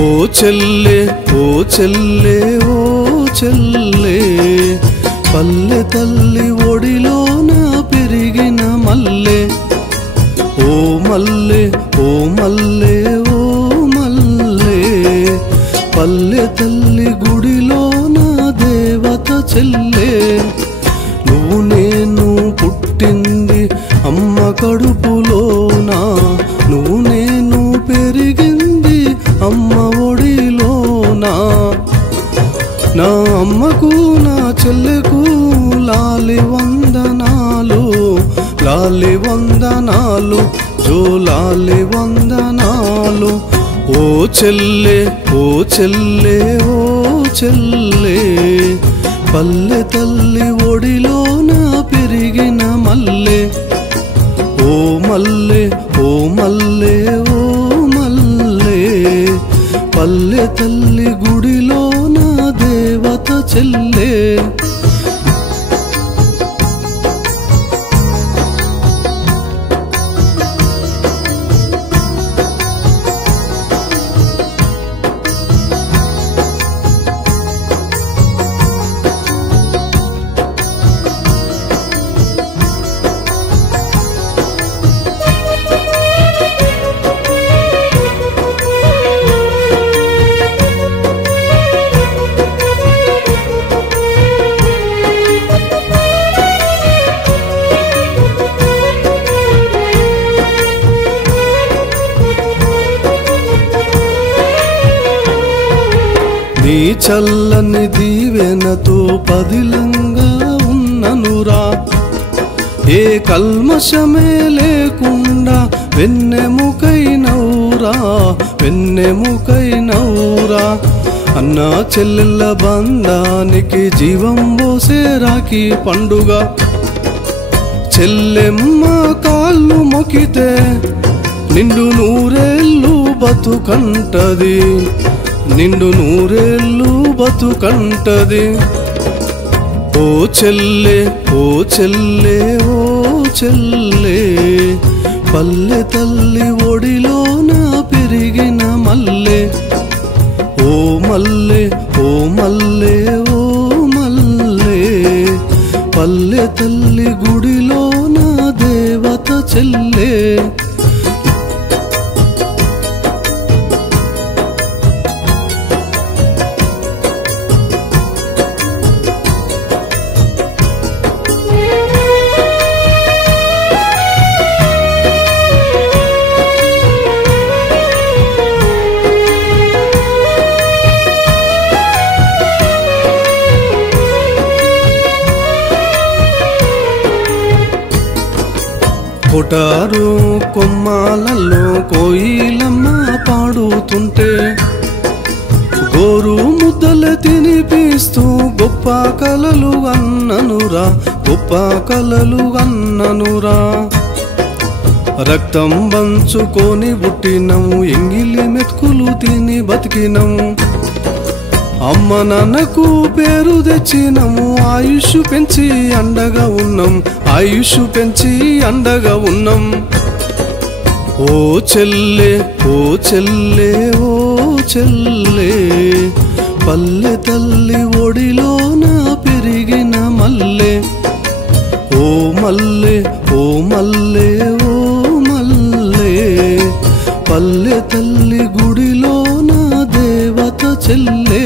ఓ చెల్లే ఓ చెల్లే ఓ చెల్లే పల్లె తల్లి ఒడిలోన పెరిగిన మల్లె ఓ మల్లె ఓ మల్లె ఓ మల్లె పల్లె తల్లి గుడిలోన దేవత చెల్లె నువ్వు నేను పుట్టింది అమ్మ కడుపులోన నువ్వు నేను పెరిగింది అమ్మ ఒడిలోనా నా అమ్మకు నా చెల్లెకు లాలి వందనాలు లాలి వందనాలు జో లాలి వందనాలు ఓ చెల్లె ఓ చెల్లె ఓ చెల్లె పల్లె తల్లి ఒడిలోన పెరిగిన మల్లె ఓ మల్లె ఓ మల్లె ఓ మల్లె పల్లె తల్లి గుడిలోన దేవత చెల్లె నీ చల్లని దీవెనతో పదిలంగా ఉన్ననురా ఏ కల్మషమే లేకుండా వెన్నెముకైనవురా వెన్నెముకైనవురా అన్నా చెల్లెళ్ళ బంధానికి జీవం పోసే రాఖీ పండుగ చెల్లెమ్మ కాళ్ళు మొక్కితే నిండు నూరేళ్ళు బతుకంటది నిండు నూరేళ్ళు బతుకంటది ఓ చెల్లె ఓ చెల్లె ఓ చెల్లె పల్లె తల్లి ఒడిలోన పెరిగిన మల్లె ఓ మల్లె ఓ మల్లె ఓ మల్లె పల్లె తల్లి గుడిలోన దేవత చెల్లె కొటారు కొమ్మాలలో కోయిలమ్మ పాడుతుంటే గోరు ముద్దలు తినిపిస్తూ గొప్ప కలలు అన్ననురా గొప్ప కలలు అన్ననురా రక్తం పంచుకొని పుట్టినము ఎంగిలి మెతుకులు తిని బతికినము అమ్మ నాన్నకు పేరు తెచ్చినము ఆయుష్ పెంచి అండగా ఉన్నాం ఆయుష్ పెంచి అండగా ఉన్నాం ఓ చెల్లె ఓ చెల్లె ఓ చెల్లె పల్లె తల్లి ఒడిలోన పెరిగిన మల్లె ఓ మల్లె ఓ మల్లె ఓ మల్లె పల్లె తల్లి గుడిలోన దేవత చెల్లె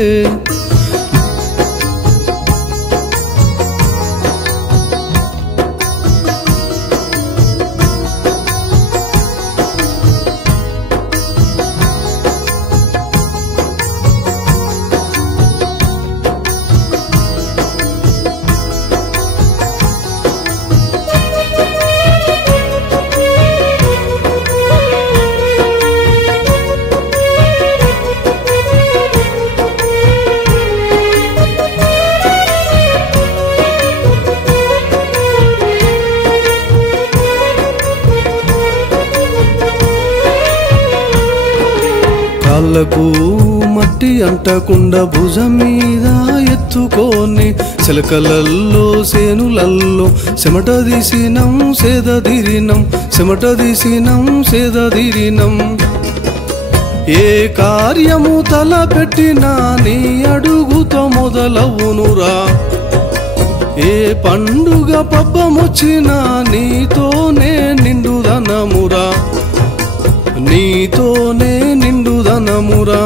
కాళ్ళకు మట్టి అంటకుండా భుజం మీద ఎత్తుకొని చిలకలల్లో సేనులల్లో చెమట తీసినం సేదదీరినం చెమట తీసినం సేదదీరినం ఏ కార్యము తలపెట్టినా నీ అడుగుతో మొదలవునురా ఏ పండుగ పబ్బమొచ్చినా నీతోనే నిండుదనమురా నీతోనే నిండుదనమురా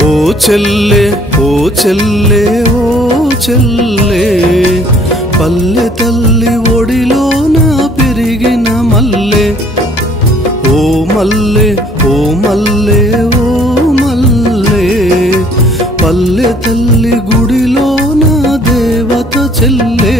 ఓ చెల్లె ఓ చెల్లె ఓ చెల్లె పల్లె తల్లి ఒడిలోన పెరిగిన మల్లె ఓ మల్లె ఓ మల్లె ఓ మల్లె పల్లె తల్లి గుడిలోన దేవత చెల్లె